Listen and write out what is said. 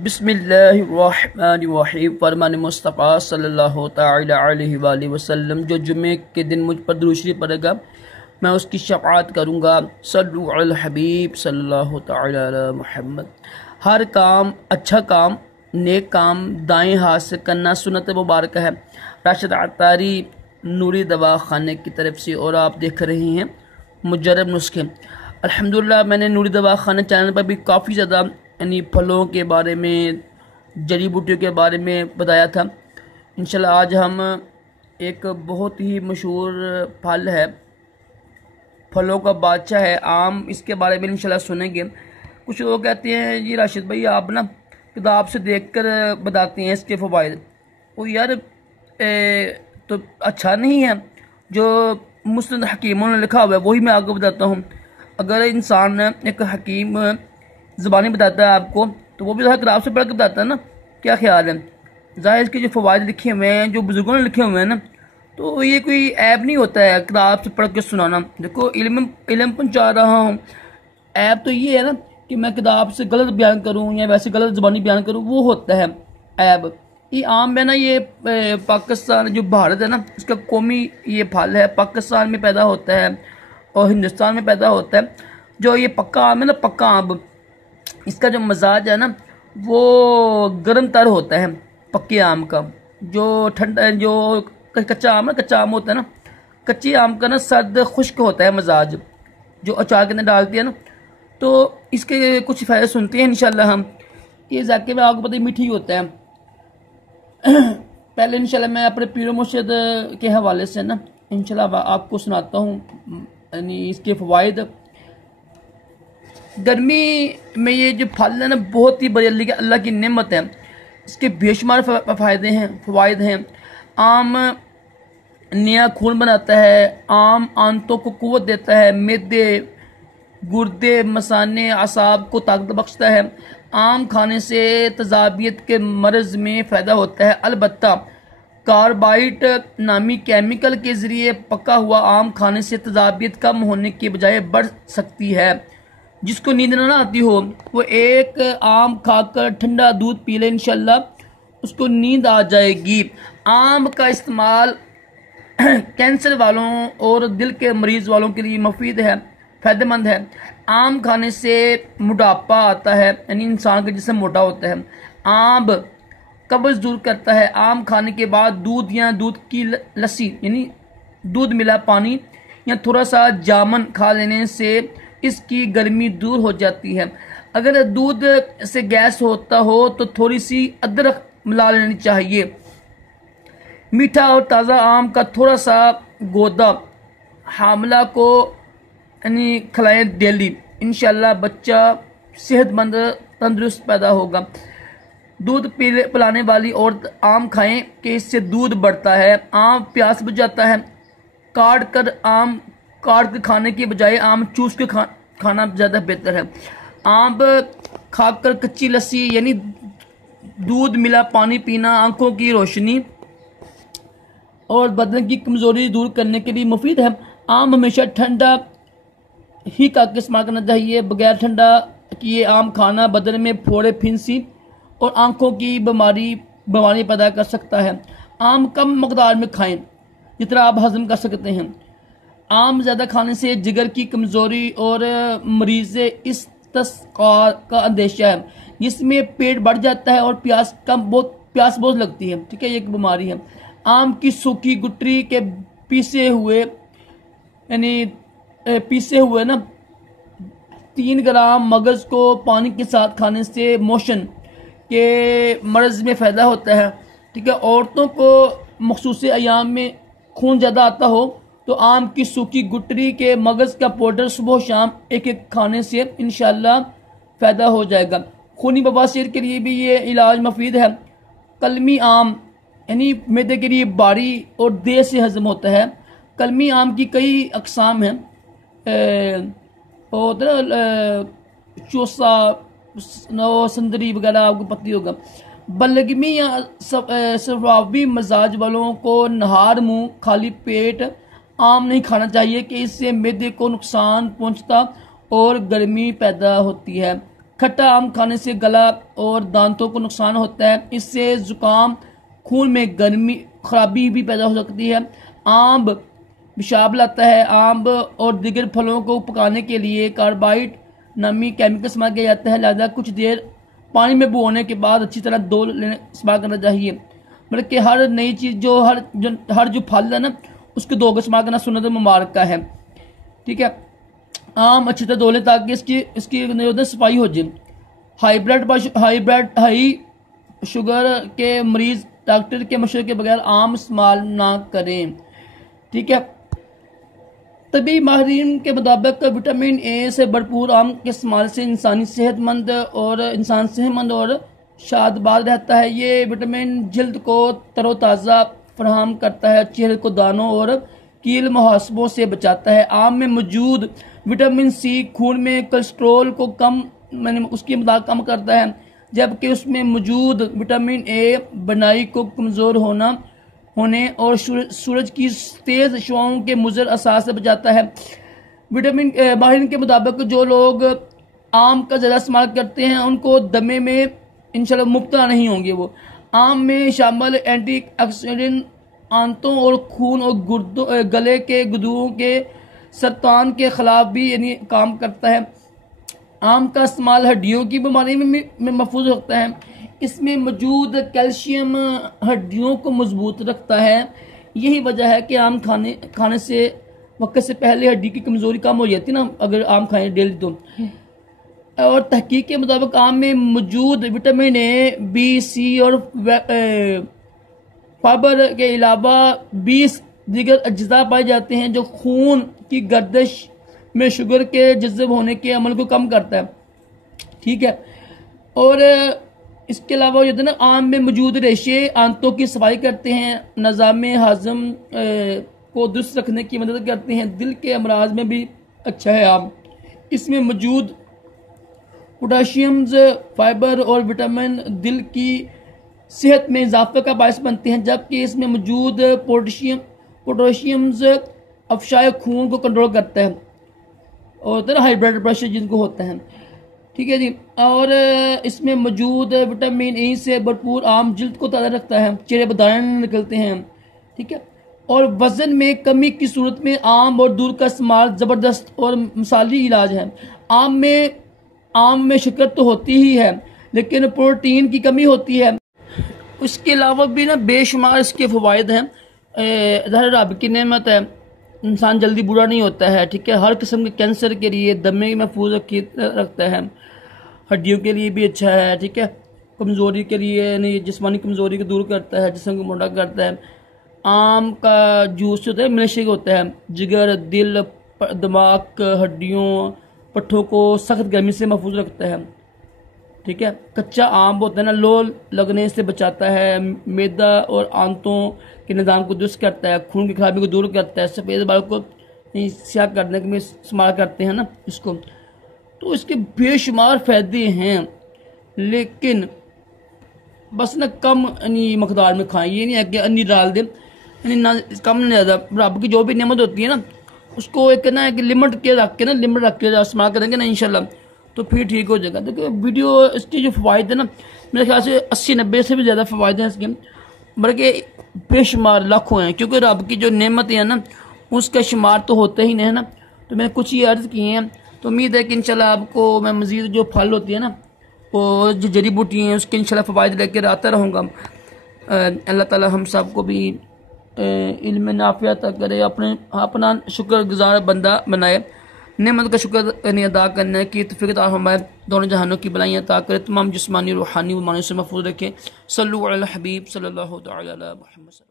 बिस्मिल्लाहिर्रहमानिर्रहीम। फरमान मुस्तफ़ा सल्लल्लाहु तआला अलैहि वसल्लम जो जुमे के दिन मुझ पर दुरूद शरीफ पढ़ेगा मैं उसकी शफ़ाअत करूँगा। सल्लु अल हबीब सल्लल्लाहु तआला अला मुहम्मद। हर काम, अच्छा काम, नेक काम दाएं हाथ से करना सुन्नत मुबारक है। राशिद अतारी नूरी दवा खाने की तरफ से, और आप देख रहे हैं मुजर्रब नुस्खे। अल्हम्दुलिल्लाह, मैंने नूरी दवा खाने चैनल पर भी काफ़ी ज़्यादा यानी फलों के बारे में, जड़ी बूटियों के बारे में बताया था। इंशाल्लाह आज हम एक बहुत ही मशहूर फल है, फलों का बादशाह है आम, इसके बारे में इंशाल्लाह सुनेंगे। कुछ लोग कहते हैं जी राशिद भाई आप ना किताब से देखकर बताते हैं इसके फ़वाइद। वो यार तो अच्छा नहीं है, जो मुस्लिम हकीमों ने लिखा हुआ है वही मैं आपको बताता हूँ। अगर इंसान एक हकीम ज़बानी बताता है आपको तो वो भी तो किताब से पढ़ के बताता है ना। क्या ख्याल है? ज़ाहिर इसके जो फ़वाइद लिखे हुए हैं, जो बुज़ुर्गों ने लिखे हुए हैं ना, तो ये कोई ऐब नहीं होता है किताब से पढ़ के सुनाना। देखो इल्म पहुँचा रहा हूँ। ऐब तो ये है ना कि मैं किताब से गलत बयान करूँ या वैसे गलत ज़बानी बयान करूँ, वो होता है ऐब। ये आम है ना, ये पाकिस्तान जो भारत है ना, इसका कौमी ये फल है। पाकिस्तान में पैदा होता है और हिंदुस्तान में पैदा होता है। जो ये पक्का आम है ना, पक्का आम, इसका जो मजाज है ना वो गर्म तर होता है पक्के आम का। जो ठंडा, जो कच्चा आम है, कच्चा आम होता है ना, कच्चे आम का ना सर्द खुश्क होता है मजाज, जो अचार के अंदर डालती है ना। तो इसके कुछ फ़ायदे सुनते हैं इंशाल्लाह हम। ये जाके में आपको पता है मीठी होता है। पहले इंशाल्लाह मैं अपने पीर मुर्शिद के हवाले से ना इंशाल्लाह आपको सुनाता हूँ यानी इसके फ़वाइद। गर्मी में ये जो फल है ना बहुत ही बड़ी अल्लाह की नेमत है। इसके बेशुमार फ़ायदे हैं, फ़वाइद हैं। आम नया खून बनाता है, आम आंतों को क़ुव्वत देता है, मैदे, गुर्दे, मसाने, असाब को ताकत बख्शता है। आम खाने से तजाबियत के मर्ज़ में फ़ायदा होता है। अलबत्ता कार्बाइड नामी केमिकल के ज़रिए पका हुआ आम खाने से तजाबियत कम होने के बजाय बढ़ सकती है। जिसको नींद ना आती हो वो एक आम खाकर ठंडा दूध पी ले, इंशाल्लाह उसको नींद आ जाएगी। आम का इस्तेमाल कैंसर वालों और दिल के मरीज वालों के लिए मुफीद है, फ़ायदेमंद है। आम खाने से मोटापा आता है, यानी इंसान का जिस्म मोटा होता है। आम कब्ज़ दूर करता है। आम खाने के बाद दूध या दूध की लस्सी यानी दूध मिला पानी या थोड़ा सा जामन खा लेने से इसकी गर्मी दूर हो जाती है। अगर दूध से गैस होता हो तो थोड़ी सी अदरक मिला लेनी चाहिए। मीठा और ताज़ा आम का थोड़ा सा गोदा हामला को यानी खिलाएं डेली, इंशाल्लाह बच्चा सेहतमंद तंदुरुस्त पैदा होगा। दूध पिलाने वाली औरत आम खाएं कि इससे दूध बढ़ता है। आम प्यास बुझ जाता है। काट कर खाने के बजाय आम चूस के खाना ज़्यादा बेहतर है। आम खाकर कच्ची लस्सी यानी दूध मिला पानी पीना आंखों की रोशनी और बदन की कमज़ोरी दूर करने के लिए मुफीद है। आम हमेशा ठंडा ही का इस्तेमाल करना चाहिए। बगैर ठंडा किए आम खाना बदन में फोड़े, फिंसी और आंखों की बीमारी पैदा कर सकता है। आम कम मकदार में खाएं जितना आप हजम कर सकते हैं। आम ज़्यादा खाने से जिगर की कमज़ोरी और मरीज़ इस्तिस्क़ा का अंदेशा है, जिसमें पेट बढ़ जाता है और प्यास बहुत लगती है। ठीक है, ये एक बीमारी है। आम की सूखी गुठली के पीसे हुए ना 3 ग्राम मगज़ को पानी के साथ खाने से मोशन के मर्ज़ में फ़ायदा होता है। ठीक है, औरतों को मखसूस अयाम में खून ज़्यादा आता हो तो आम की सूखी गुठली के मगज़ का पाउडर सुबह शाम एक खाने से इंशाल्लाह फ़ायदा हो जाएगा। खूनी बवासीर के लिए भी ये इलाज मुफीद है। कलमी आम यानी मैदे के लिए भारी और देर से हजम होता है। कलमी आम की कई अक़साम हैं, चौसा, संदरी वगैरह आपको पता ही होगा। बलगमी या सवाबी मजाज वालों को नहार मुँह खाली पेट आम नहीं खाना चाहिए कि इससे मैदे को नुकसान पहुंचता और गर्मी पैदा होती है। खट्टा आम खाने से गला और दांतों को नुकसान होता है, इससे जुकाम, खून में गर्मी, खराबी भी पैदा हो सकती है। आम पेशाब लाता है। आम और दीगर फलों को पकाने के लिए कार्बाइड नामी केमिकल इस्तेमाल किया जाता है, लिहाजा कुछ देर पानी में भिगोने के बाद अच्छी तरह धो लेने इस्तेमाल करना चाहिए। मतलब कि हर नई चीज़ जो हर जो फल है ना, उसके धो के इस्तेमाल करना सुन्नत मुबारक का है। ठीक है, आम अच्छी तरह धो लें ताकि इसकी सफाई हो जाए। हाई शुगर के मरीज डॉक्टर के मशवरे के बगैर आम इस्तेमाल ना करें। ठीक है, तभी माहिरीन के मुताबिक विटामिन ए से भरपूर आम के इस्तेमाल से इंसान सेहतमंद और शादबाद रहता है। ये विटामिन जल्द को तरोताज़ा फराहम करता है, चेहरे को दानों और कील मुहासबों से बचाता है। आम में मौजूद विटामिन सी खून में कोलेस्ट्रॉल को उसकी मदाद कम करता है, जबकि उसमें मौजूद विटामिन ए बनाई को कमज़ोर होने और सूरज की तेज शुआओं के मुज़र असर से बचाता है। माहिरीन के मुताबिक जो लोग आम का ज़्यादा इस्तेमाल करते हैं उनको दमे में इंशाल्लाह मुब्तला नहीं होंगे। वो आम में शामिल एंटीऑक्सीडेंट आंतों और खून और गले के गुर्दों के सरतान के खिलाफ भी यानी काम करता है। आम का इस्तेमाल हड्डियों की बीमारी में महफूज रखता है। इसमें मौजूद कैल्शियम हड्डियों को मजबूत रखता है। यही वजह है कि आम खाने से वक्त से पहले हड्डी की कमज़ोरी कम हो जाती है ना, अगर आम खाएं डेली तो। और तहकीक के मुताबिक आम में मौजूद विटामिन ए, बी, सी और फाइबर के अलावा 20 दीगर अज्जा पाए जाते हैं जो खून की गर्दिश में शुगर के जज़ब होने के अमल को कम करता है। ठीक है, और इसके अलावा जो है ना, आम में मौजूद रेशे आंतों की सफाई करते हैं, निज़ाम हाज़म को दुरुस्त रखने की मदद करते हैं। दिल के अमराज में भी अच्छा है आम। इसमें मौजूद पोटाशियम, फाइबर और विटामिन दिल की सेहत में इजाफे का बायस बनते हैं, जबकि इसमें मौजूद पोटाशियम अफशाए खून को कंट्रोल करता है और हाई ब्लड प्रेशर जिनको होता है। ठीक है जी, और इसमें मौजूद विटामिन ई से भरपूर आम जल्द को ताज़ा रखता है, चेहरे पर दाने निकलते हैं। ठीक है, और वजन में कमी की सूरत में आम और दूध का इस्तेमाल ज़बरदस्त और मिसाली इलाज है। आम में शक्कर तो होती ही है, लेकिन प्रोटीन की कमी होती है। उसके अलावा भी ना बेशुमार इसके फ़वाइद हैं। रब की नेमत है, इंसान जल्दी बुरा नहीं होता है। ठीक है, हर किस्म के कैंसर के लिए दमे की महफूज रखता है, हड्डियों के लिए भी अच्छा है। ठीक है, कमज़ोरी के लिए नहीं, जिस्मानी कमज़ोरी को दूर करता है, जिस्म को मोटा करता है। आम का जूस होता है मिल्कशेक होता है, जिगर, दिल, दिमाग, हड्डियों, पट्ठों को सख्त गर्मी से महफूज रखता है। ठीक है, कच्चा आम होता है ना, लो लगने से बचाता है, मैदा और आंतों के निज़ाम को दुरुस्त करता है, खून की खराबी को दूर करता है, सफ़ेद बाल को स्याह करने में इस्तेमाल करते हैं ना इसको। तो इसके बेशुमार फ़ायदे हैं, लेकिन बस ना कम मकदार में खाएं। ये नहीं है कि अन्नी डाल दें, ना कम नहीं ज़्यादा। रब की जो भी नेमत होती है ना, उसको एक लिमिट रख के इस्तेमाल करेंगे ना इंशाल्लाह, तो फिर ठीक हो जाएगा। देखिए वीडियो इसके जो फ़वाइद है ना, मेरे ख्याल से 80-90 से भी ज़्यादा फ़वाइद हैं इसके, बल्कि बेशुमार लाखों हैं, क्योंकि रब की जो नेमत है ना, उसका शुमार तो होता ही नहीं है ना। तो मैंने कुछ ही अर्ज़ किए हैं, तो उम्मीद है कि इंशाल्लाह आपको मैं मज़ीद जो फल होती है ना, वो जो जड़ी बूटी हैं, उसके इंशाल्लाह फ़वाइद लेकर आता रहूँगा। अल्लाह ताला हम सब को भी इल्म नाफ़िया अता करे, अपना शुक्रगुज़ार बंदा बनाए, नेमत का शुक्र अदा करने की तौफ़ीक़ अता फरमाए, दोनों जहानों की भलाइयाँ अता करे, तमाम जिस्मानी रूहानी बीमारियों से महफूज रखें। सल्लल्लाहु अलैहि हबीब सल्लल्लाहु अलैहि वसल्लम।